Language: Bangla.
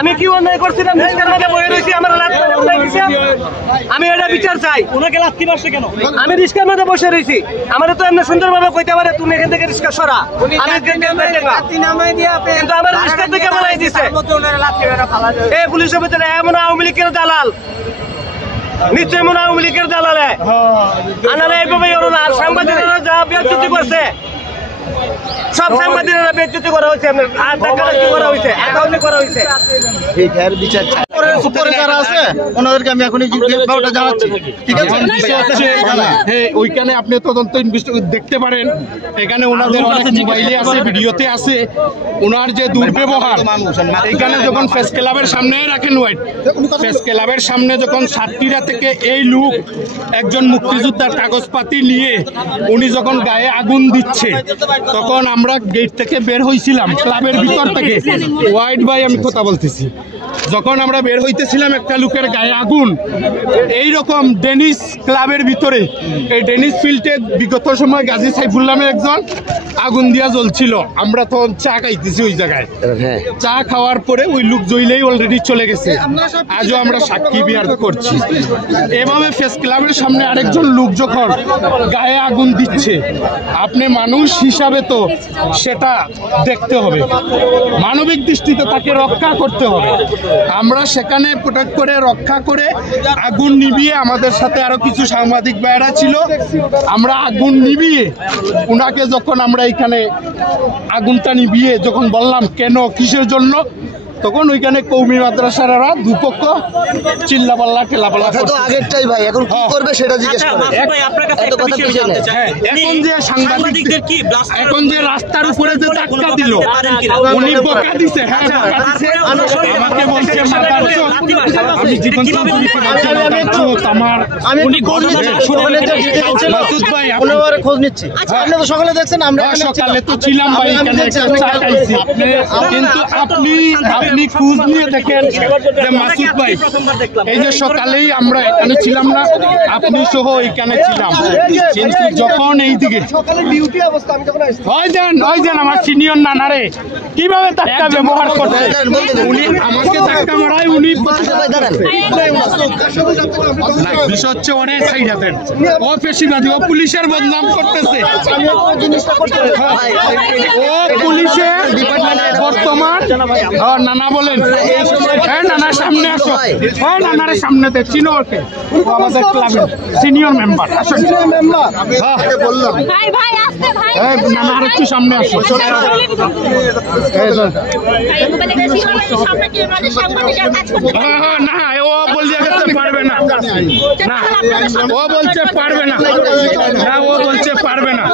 আমি কি অন্যায় করছিলাম? রিস্কার মধ্যে বয়ে রয়েছি, আমার আমি এটা বিচার চাই। ওনাকে লাথি মারছে কেন? আমি রিস্কার মধ্যে বসে রয়েছি, আমার তো এমনি সুন্দরভাবে কইতে পারে তুমি এখান থেকে রিস্কা সরা, কিন্তু আমার রিস্কা থেকে বলাই দিছে এই পুলিশের ভিতরে এমন আওয়ামী লীগের দালাল, নিশ্চয় মনে আওয়ামী লীগের দালালে আনারা এইভাবে আর সাংবাদিকরা যা বেজ্জতি করছে, সব সাংবাদিকরা বেজ্জতি করা হয়েছে, আর টাকা করা হয়েছে, অ্যাকাউন্টে করা হয়েছে। ঠিক এর বিচার চাই। উপরে যারা আছে ওনাদেরকে আমি এখনই ব্যাপারটা জানাচ্ছি। ঠিক আছে, ওইখানে আপনি তদন্ত দেখতে পারেন, এখানে ওনাদের অনেক মোবাইলে আছে, ভিডিওতে আছে ওনার যে দুর্ব্যবহার। এখানে যখন প্রেস ক্লাবের সামনে রাখেন হোয়াইট, প্রেস ক্লাবের সামনে যখন সাতক্ষীরা থেকে এই লোক একজন মুক্তিযোদ্ধার কাগজপাতি নিয়ে উনি যখন গায়ে আগুন দিচ্ছে, তখন আমরা গেট থেকে বের হয়েছিলাম, ক্লাবের ভিতর থেকে। হোয়াইট ভাই আমি কথা বলতেছি, যখন আমরা বের হইতেছিলাম একটা লোকের গায়ে আগুন, এইরকম ডেনিস ক্লাবের ভিতরে, এই ডেনিস ফিল্ডে বিগত সময় গাজী সাইফুল্লাহ নামে একজন আগুন দিয়া জ্বলছিল। আমরা তখন চা খাইতেছি ওই জায়গায়, চা খাওয়ার পরে ওই লোক জ্বলেই অলরেডি চলে গেছে। আজও আমরা সাক্ষী বিহার করছি। এভাবে প্রেস ক্লাবের সামনে আরেকজন লোক যখন গায়ে আগুন দিচ্ছে, আপনি মানুষ হিসাবে তো সেটা দেখতে হবে, মানবিক দৃষ্টিতে তাকে রক্ষা করতে হবে। আমরা সেখানে প্রোটেক্ট করে রক্ষা করে আগুন নিভিয়ে, আমাদের সাথে আরো কিছু সাংবাদিক ভাইয়েরা ছিল, আমরা আগুন নিভিয়ে উনাকে যখন আমরা এখানে আগুনটা নিভিয়ে যখন বললাম কেন কিসের জন্য, তখন ওইখানে কৌমি মাদ্রাসারা দুপক্ষ চিল্লাপাল্লা টেলাপাল্লা। আগেরটাই ভাই, এখন কি করবে সেটা জিজ্ঞেস করবে। এখন যে সাংবাদিকদের কি, এখন যে রাস্তার উপরে যে ধাক্কা দিল, উনি বকা দিছে। হ্যাঁ, বকা দিছে, আমাকে বলছে মাথার চোট, আমি জীবন আমার উনি মাসুদ ভাই আপনারা খোঁজ নিচ্ছি। আপনি তো সকালে দেখছেন, আমরা সকালে তো ছিলাম ভাই, এখানে চা খাইছি। কিন্তু আপনি খোঁজ নিয়ে দেখেন যে মাসুদ ভাই, এই যে সকালেই আমরা এখানে ছিলাম না, আপনি সহ এখানে ছিলাম, কিন্তু যখন এইদিকে ওই দেন আমার সিনিয়র নানারে কিভাবে ধাক্কা ব্যবহার করতে, উনি আমাকে ধাক্কা মারায়, উনি বিষয় হচ্ছে অনেক সাইড হাতেন, ও পেশিবাদী, ও পুলিশের বদনাম করতেছে, ও পুলিশের বর্তমান। নানা বলেন, হ্যাঁ নানা সামনে আসো, হ্যাঁ নানার সামনে দেখ, চিনো ওকে, আমাদের ক্লাবের সিনিয়র মেম্বার। আসুন নানা আর একটু সামনে আসো। না, ও বলতে পারবে না, ও বলছে পারবে না, ও বলছে পারবে না।